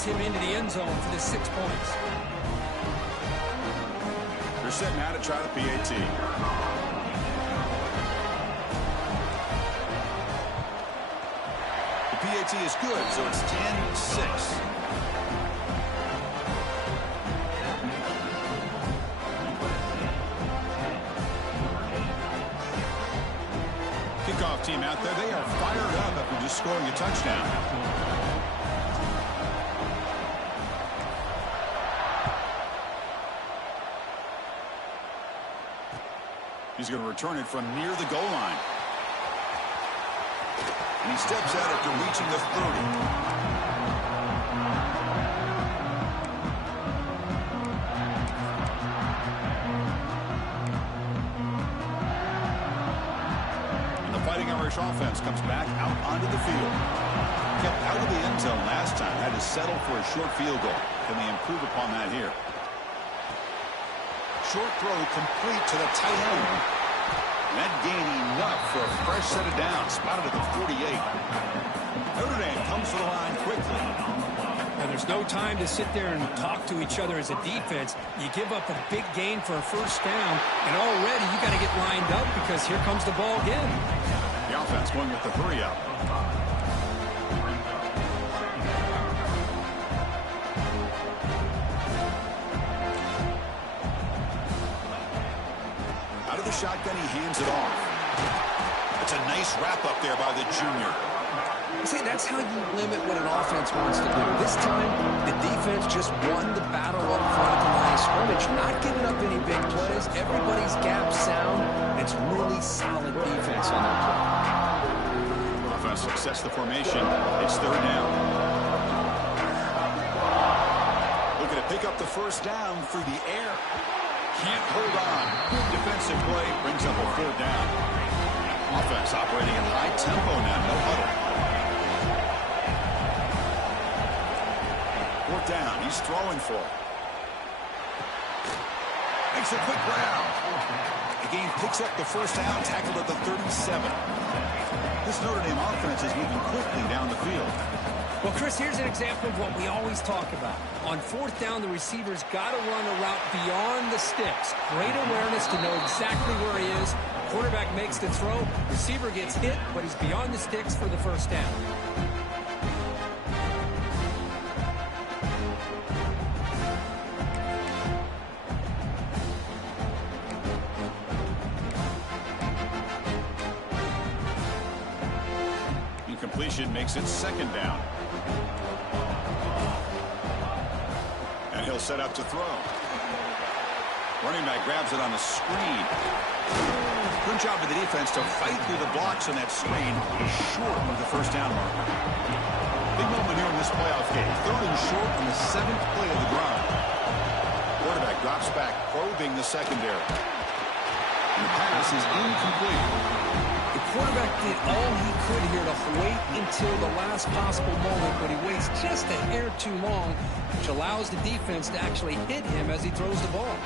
gets him into the end zone for the 6 points. They're set now to try the PAT. The PAT is good, so it's 10-6. Kickoff team out there. They are fired up after just scoring a touchdown. He's going to return it from near the goal line. And he steps out after reaching the 30. Offense comes back out onto the field. Kept out of the end zone last time. Had to settle for a short field goal. Can they improve upon that here? Short throw complete to the tight end. That gain enough for a fresh set of downs. Spotted at the 48. Notre Dame comes to the line quickly. And there's no time to sit there and talk to each other as a defense. You give up a big gain for a first down, and already you got to get lined up because here comes the ball again. The offense going with the hurry up. Out of the shotgun, he hands it off. It's a nice wrap up there by the junior. See, that's how you limit what an offense wants to do. This time, the defense just won the battle up front at the line of scrimmage, not giving up any big plays. Everybody's gap sound. It's really solid defense on their play. Offense success the formation. It's third down. Looking to pick up the first down through the air. Can't hold on. Good defensive play brings up a fourth down. Offense operating in high tempo now. No huddle. Fourth down. He's throwing for it. Makes a quick round. Again, picks up the first down, tackled at the 37. This Notre Dame offense is moving quickly down the field. Well, Chris, here's an example of what we always talk about. On fourth down, the receiver's got to run a route beyond the sticks. Great awareness to know exactly where he is. Quarterback makes the throw. Receiver gets hit, but he's beyond the sticks for the first down. Incompletion makes it second down. And he'll set up to throw. Running back grabs it on the screen. Good job of the defense to fight through the blocks on that screen. Short of the first down mark. Big moment here in this playoff game. Third and short on the 7th play of the drive. Quarterback drops back, probing the secondary. And the pass is incomplete. The quarterback did all he could here to wait until the last possible moment, but he waits just a hair too long, which allows the defense to actually hit him as he throws the ball.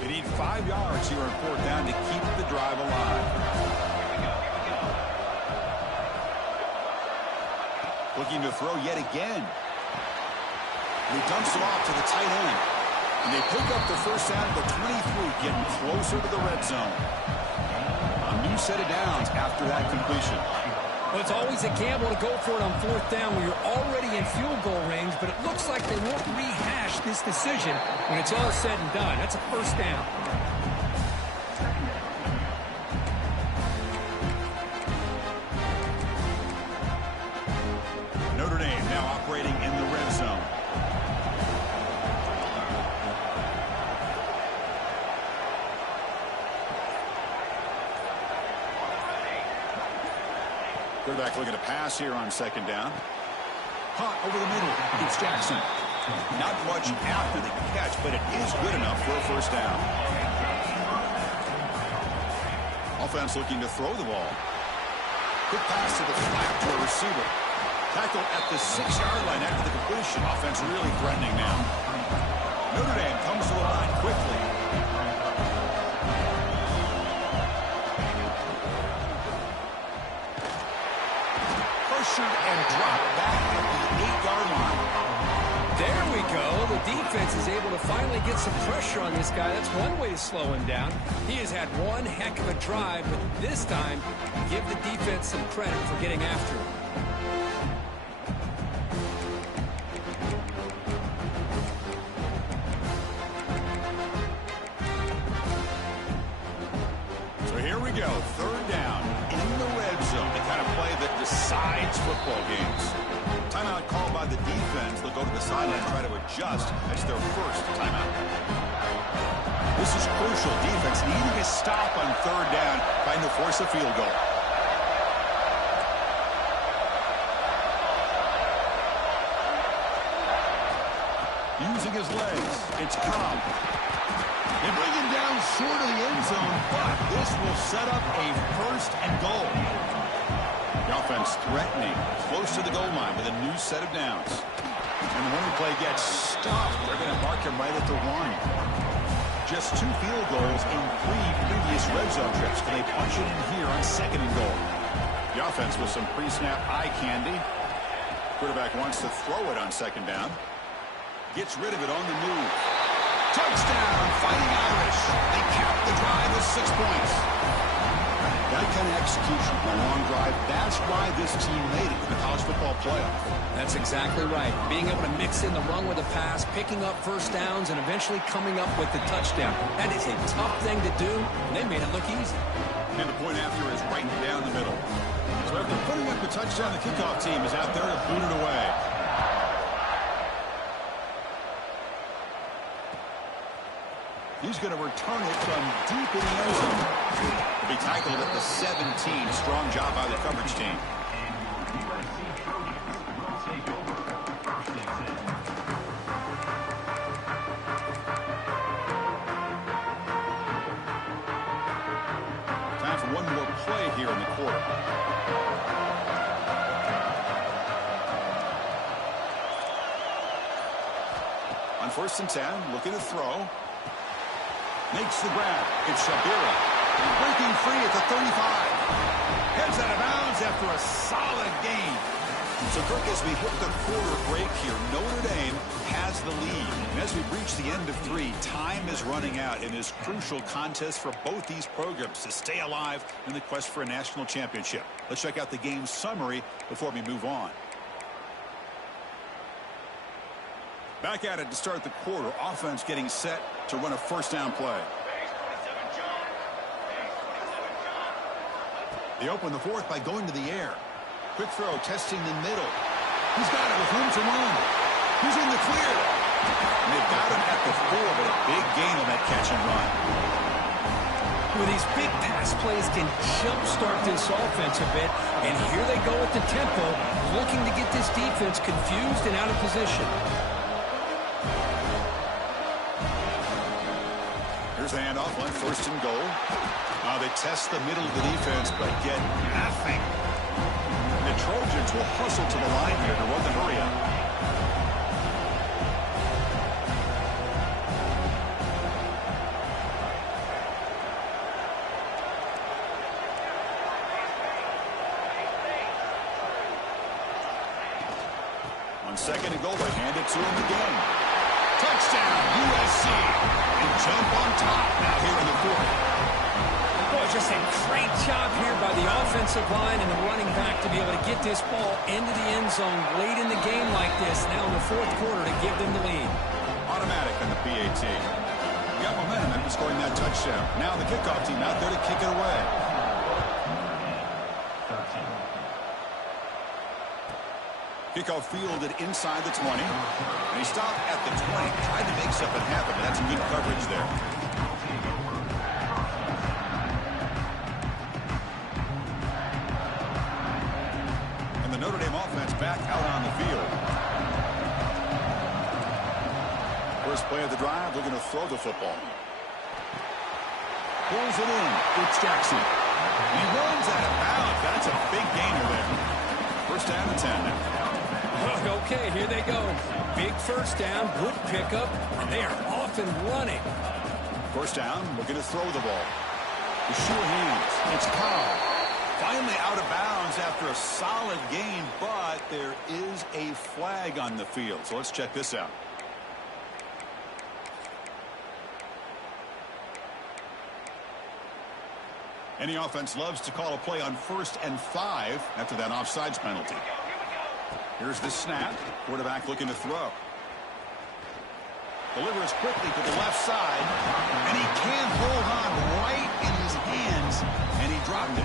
They need 5 yards here on fourth down to keep the drive alive. Looking to throw yet again. He dumps it off to the tight end. And they pick up the first down at the 23, getting closer to the red zone. A new set of downs after that completion. Well, it's always a gamble to go for it on fourth down when you're already in field goal range, but it looks like they won't rehash this decision when it's all said and done. That's a first down. Notre Dame now operating in the red zone. Quarterback looking to pass here on second down. Caught over the middle. It's Jackson. Not much after the catch, but it is good enough for a first down. Offense looking to throw the ball. Quick pass to the flat to a the 6-yard line after the completion. Offense really threatening now. Notre Dame comes to the line quickly. Pressured and dropped back at the 8-yard line. There we go. The defense is able to finally get some pressure on this guy. That's one way to slow him down. He has had one heck of a drive, but this time, give the defense some credit for getting after him. So here we go. 3rd down in the red zone. The kind of play that decides football games. Timeout called by the defense. They'll go to the sideline and try to adjust. That's their first timeout. This is crucial. Defense needing a stop on 3rd down, trying to force a field goal. Using his legs. It's Cobb. They bring him down short of the end zone, but this will set up a 1st and goal. The offense threatening, close to the goal line with a new set of downs. And the running play gets stopped. They're going to mark him right at the 1. Just 2 field goals in 3 previous red zone trips. Can they punch it in here on 2nd and goal? The offense with some pre-snap eye candy. Quarterback wants to throw it on 2nd down. Gets rid of it on the move. Touchdown, Fighting Irish. They cap the drive with 6 points. That kind of execution on a long drive, that's why this team made it in the college football playoff. That's exactly right. Being able to mix in the run with the pass, picking up 1st downs, and eventually coming up with the touchdown. That is a tough thing to do, and they made it look easy. And the point after is right down the middle. So after putting up the touchdown, the kickoff team is out there to boot it away. He's going to return it from deep in the end zone. He'll be tackled at the 17. Strong job by the coverage team. Time for one more play here in the quarter. On 1st and 10, looking to throw. Makes the grab. It's Shabira. Breaking free at the 35. Heads out of bounds after a solid gain. So, Kirk, as we hit the quarter break here, Notre Dame has the lead. And as we reach the end of 3, time is running out in this crucial contest for both these programs to stay alive in the quest for a national championship. Let's check out the game summary before we move on. Back at it to start the quarter. Offense getting set to run a 1st down play. They open the 4th by going to the air. Quick throw, testing the middle. He's got it with room to run. He's in the clear. And they've got him at the 4, but a big gain on that catch and run. Well, these big pass plays can jumpstart this offense a bit, and here they go at the tempo, looking to get this defense confused and out of position. Here's the handoff on 1st and goal. They test the middle of the defense, but get nothing. The Trojans will hustle to the line here to run the hurry up. On 2nd and goal, they hand it to him again. Touchdown, USC. And jump on top now here in the 4th. Boy, just a great job here by the offensive line and the running back to be able to get this ball into the end zone late in the game like this, now in the 4th quarter to give them the lead. Automatic on the PAT. You got momentum after scoring that touchdown. Now the kickoff team out there to kick it away. Kickoff fielded inside the 20. And he stopped at the 20. Tried to make something happen, but that's good coverage there. And the Notre Dame offense back out on the field. First play of the drive, they're going to throw the football. Pulls it in. It's Jackson. He runs out of bounds. That's a big gainer there. First down and 10 now. Okay, here they go. Big first down, good pickup, and they are off and running. First down, looking to throw the ball. The sure hands. It's Cobb. Finally out of bounds after a solid gain, but there is a flag on the field. So let's check this out. Any offense loves to call a play on 1st and 5 after that offsides penalty. Here's the snap. Quarterback looking to throw. Delivers quickly to the left side, and he can't hold on right in his hands, and he dropped it.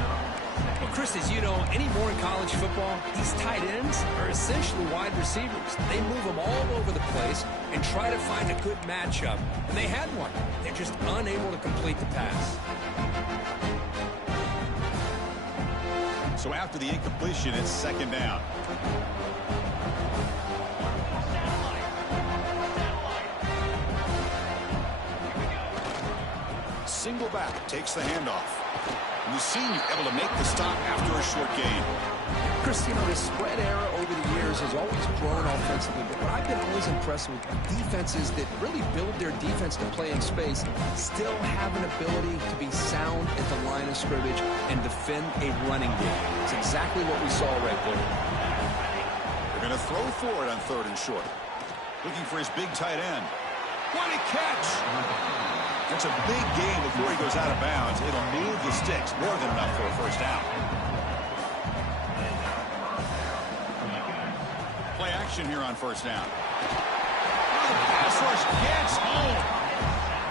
Well, Chris, as you know, anymore in college football, these tight ends are essentially wide receivers. They move them all over the place and try to find a good matchup. And they had one. They're just unable to complete the pass. So after the incompletion, it's 2nd down. Single back takes the handoff. Mussini able to make the stop after a short gain. Chris, you know, the spread era over the years has always grown offensively, but what I've been always impressed with defenses that really build their defense to play in space still have an ability to be sound at the line of scrimmage and defend a running game. It's exactly what we saw right there. They're going to throw for it on 3rd and short. Looking for his big tight end. What a catch! That's a big gain before he goes out of bounds. It'll move the sticks more than enough for a first down. Play action here on 1st down. Pass rush gets home.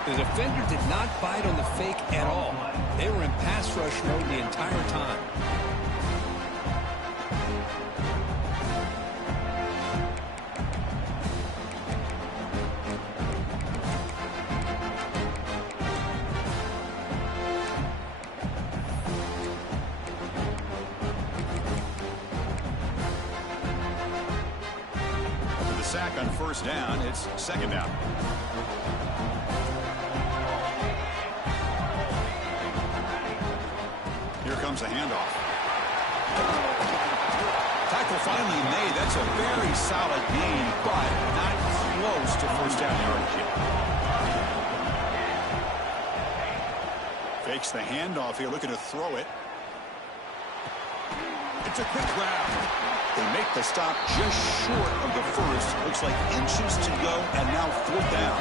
The defender did not bite on the fake at all. They were in pass rush mode the entire time. Sack on 1st down. It's 2nd down. Here comes a handoff. Tackle finally made. That's a very solid gain, but not close to 1st down yardage yet. Fakes the handoff here, looking to throw it. It's a quick grab. They make the stop just short of the first. Looks like inches to go, and now 4th down.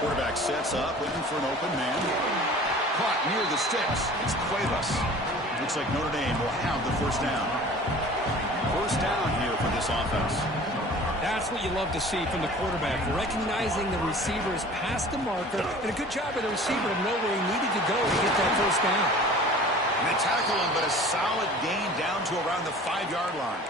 Quarterback sets up, looking for an open man. Caught near the sticks. It's Cuevas. Looks like Notre Dame will have the 1st down. 1st down here for this offense. That's what you love to see from the quarterback, recognizing the receiver is past the marker, and a good job of the receiver to know where he needed to go to get that 1st down. And they tackle him, but a solid gain down to around the 5-yard line.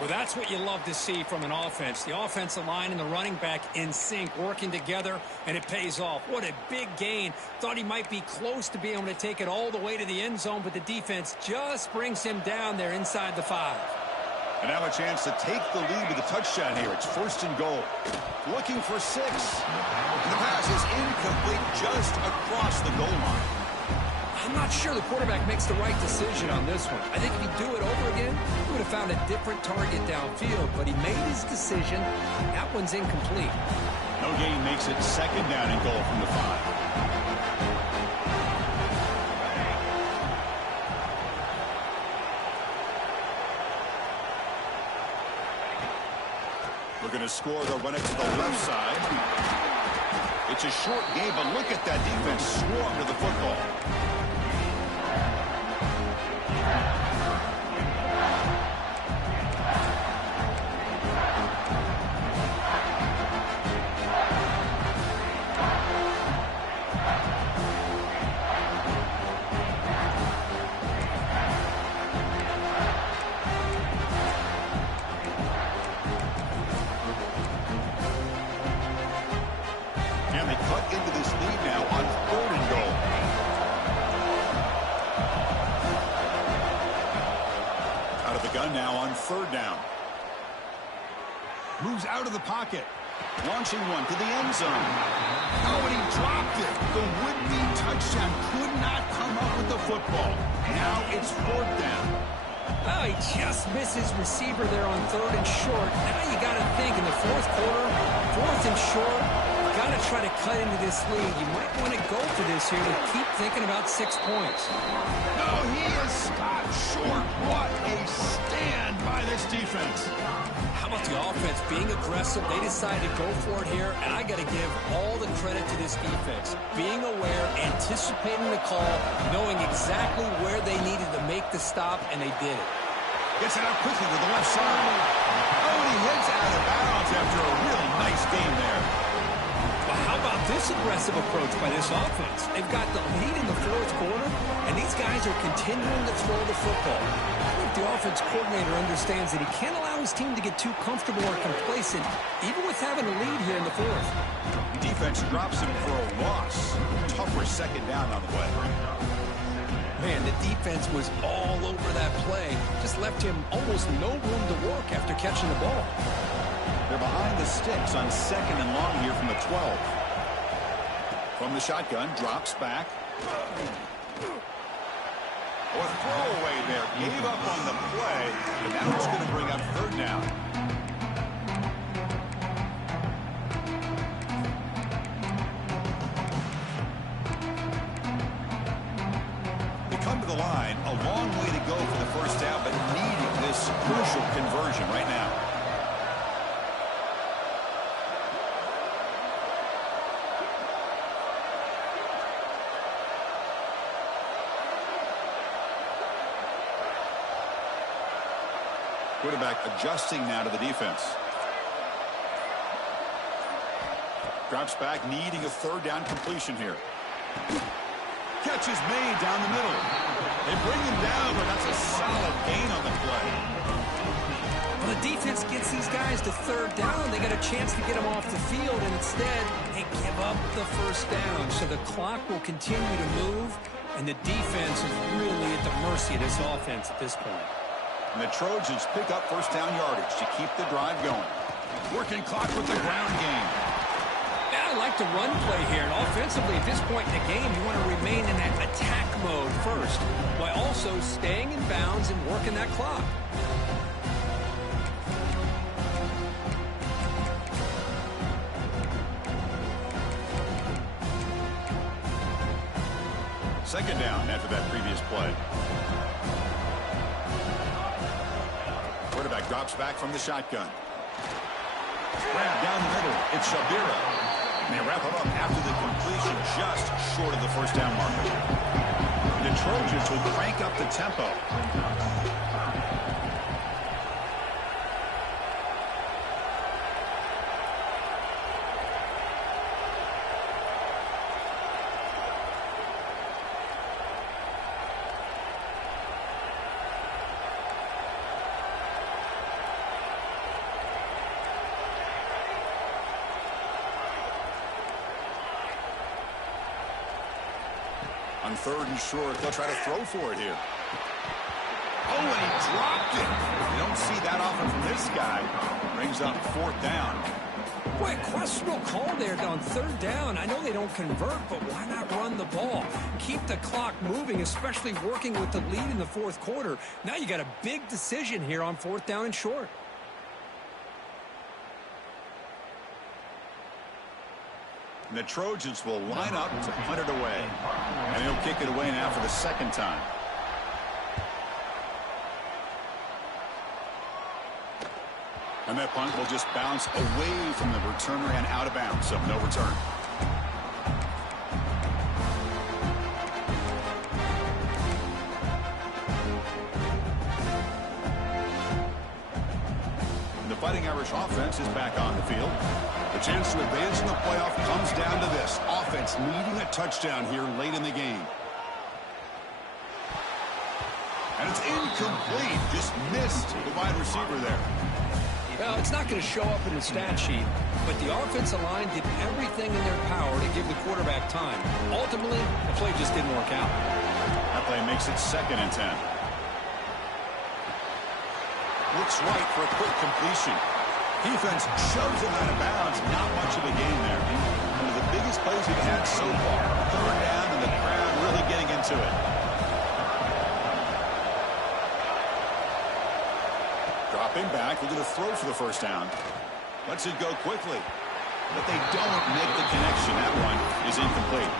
Well, that's what you love to see from an offense. The offensive line and the running back in sync, working together, and it pays off. What a big gain. Thought he might be close to being able to take it all the way to the end zone, but the defense just brings him down there inside the 5. And now a chance to take the lead with a touchdown here. It's 1st and goal. Looking for 6. And the pass is incomplete just across the goal line. I'm not sure the quarterback makes the right decision on this one. I think if he'd do it over again, he would have found a different target downfield, but he made his decision. That one's incomplete. No gain makes it 2nd down and goal from the 5. Looking to score, they'll run it to the left side. It's a short game, but look at that defense swarm to the football. Into this lead now on 3rd and goal. Out of the gun now on 3rd down. Moves out of the pocket. Launching one to the end zone. Oh, and he dropped it. The would-be touchdown could not come up with the football. Now it's fourth down. Oh, he just misses receiver there on 3rd and short. Now you got to think in the fourth quarter, 4th and short, you got to try to cut into this lead. You might want to go for this here to keep thinking about 6 points. No, he is stopped short. What a stand by this defense. How about the offense being aggressive? They decided to go for it here, and I got to give all the credit to this defense. Being aware, anticipating the call, knowing exactly where they needed to make the stop, and they did it. Gets it out quickly to the left side. Oh, and he heads out of bounds after a really nice game there. Well, how about this aggressive approach by this offense? They've got the lead in the fourth quarter, and these guys are continuing to throw the football. I think the offense coordinator understands that he can't allow his team to get too comfortable or complacent, even with having a lead here in the fourth. Defense drops him for a loss. Tougher second down on the way. Man, the defense was all over that play. Just left him almost no room to work after catching the ball. They're behind the sticks on 2nd and long here from the 12. From the shotgun, drops back. Or throwaway there. Gave up on the play, but now it's going to bring up 3rd down. They come to the line. A long way to go for the first down, but needing this crucial conversion right now. Quarterback adjusting now to the defense. Drops back, needing a 3rd down completion here. Catch is made down the middle. They bring him down, but that's a solid gain on the play. Well, the defense gets these guys to 3rd down. They got a chance to get them off the field, and instead they give up the first down. So the clock will continue to move, and the defense is really at the mercy of this offense at this point. And the Trojans pick up first down yardage to keep the drive going. Working clock with the ground game. Yeah, I like the run play here. And offensively, at this point in the game, you want to remain in that attack mode first, while also staying in bounds and working that clock. Second down after that previous play. Quarterback drops back from the shotgun. Grab down the middle. It's Shabira. And they wrap it up after the completion just short of the first down marker. The Trojans will crank up the tempo. On 3rd and short, they'll try to throw for it here. Oh, and he dropped it. You don't see that often from this guy. Brings up 4th down. Boy, questionable call there on 3rd down. I know they don't convert, but why not run the ball? Keep the clock moving, especially working with the lead in the fourth quarter. Now you got a big decision here on 4th down and short. And the Trojans will line up to punt it away. And he'll kick it away now for the 2nd time. And that punt will just bounce away from the returner and out of bounds, so no return. And the Fighting Irish offense is back on the field. The chance to advance in the playoff comes down to this. Offense needing a touchdown here late in the game. And it's incomplete. Just missed the wide receiver there. Well, it's not going to show up in the stat sheet, but the offensive line did everything in their power to give the quarterback time. Ultimately, the play just didn't work out. That play makes it 2nd and 10. Looks right for a quick completion. Defense shoves him out of bounds. Not much of a gain there. One of the biggest plays we've had so far. Third down, and the crowd really getting into it. Dropping back, looking to throw for the first down. Lets it go quickly. But they don't make the connection. That one is incomplete.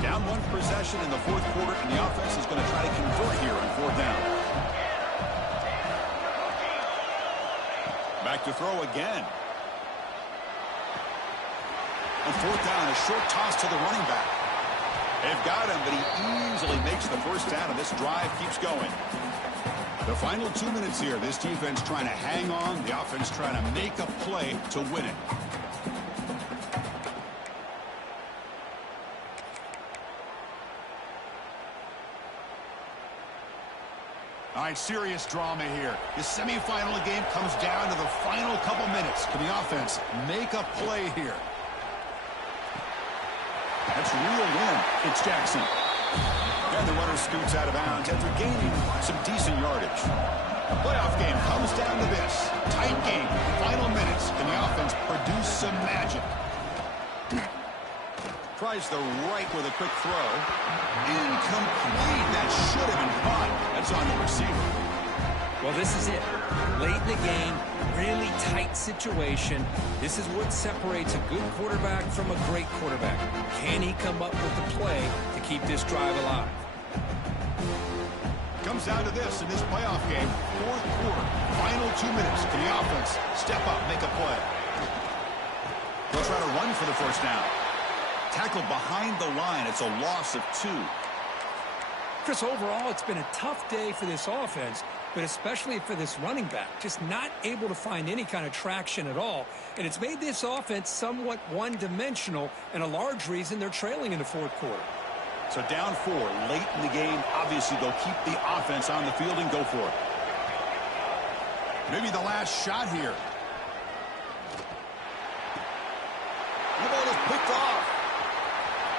Down one possession in the fourth quarter, and the offense is going to try to convert here on fourth down. Back to throw again. On fourth down, a short toss to the running back. They've got him, but he easily makes the first down, and this drive keeps going. The final 2 minutes here, this defense trying to hang on, the offense trying to make a play to win it. All right, serious drama here. The semifinal game comes down to the final couple minutes. Can the offense make a play here? That's reeled in. It's Jackson. And the runner scoots out of bounds after gaining some decent yardage. The playoff game comes down to this. Tight game. Final minutes. Can the offense produce some magic? Tries the right with a quick throw. Incomplete. That should have been caught. That's on the receiver. Well, this is it. Late in the game, really tight situation. This is what separates a good quarterback from a great quarterback. Can he come up with the play to keep this drive alive? Comes down to this in this playoff game. Fourth quarter, final 2 minutes. Can the offense step up, make a play? They'll try to run for the first down. Tackled behind the line. It's a loss of 2. Chris, overall, it's been a tough day for this offense, but especially for this running back. Just not able to find any kind of traction at all. And it's made this offense somewhat one-dimensional, and a large reason they're trailing in the fourth quarter. So down 4, late in the game. Obviously, they'll keep the offense on the field and go for it. Maybe the last shot here. The ball is picked off.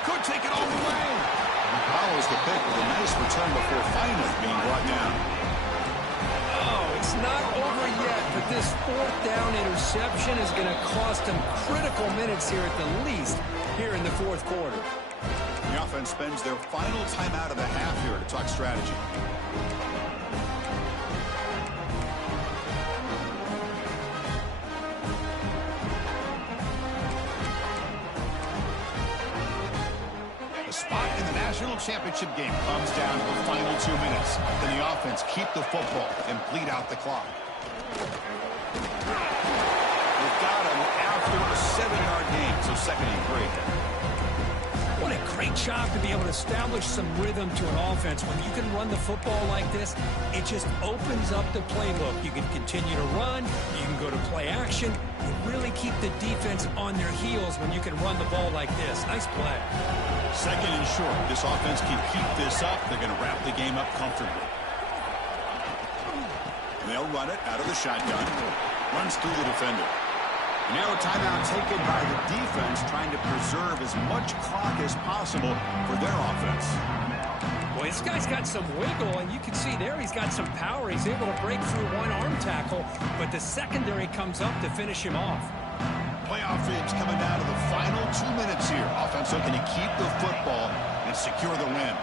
Could take it all the way. Follows the pick with a nice return before finally being brought down. Oh, it's not over yet, but this fourth down interception is going to cost them critical minutes here at the least here in the fourth quarter. The offense spends their final timeout of the half here to talk strategy. The spot in the national championship game comes down to the final 2 minutes. Can the offense keep the football and bleed out the clock? They've got him after a 7-yard gain, so 2nd and 3. What a great job to be able to establish some rhythm to an offense. When you can run the football like this, it just opens up the playbook. You can continue to run. You can go to play action. You really keep the defense on their heels when you can run the ball like this. Nice play. 2nd and short. This offense can keep this up. They're going to wrap the game up comfortably. And they'll run it out of the shotgun. Runs through the defender. Now a timeout taken by the defense, trying to preserve as much clock as possible for their offense. Well, this guy's got some wiggle, and you can see there he's got some power. He's able to break through one arm tackle, but the secondary comes up to finish him off. Playoff games coming down to the final 2 minutes here. Offense looking to keep the football and secure the win.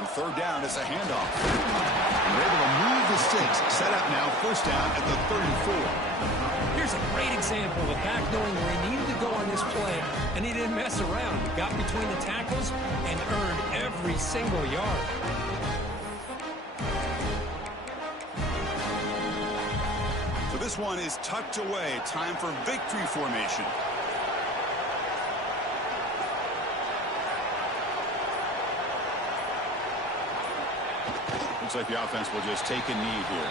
On third down, it's a handoff. They're able to move the sticks. Set up now, first down at the 34. Here's a great example of a back knowing where he needed to go on this play, and he didn't mess around. He got between the tackles and earned every single yard. So this one is tucked away. Time for victory formation. Looks like the offense will just take a knee here.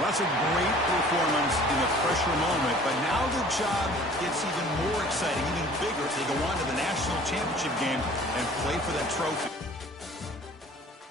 Well, that's a great performance in the pressure moment, but now the job gets even more exciting, even bigger as they go on to the national championship game and play for that trophy.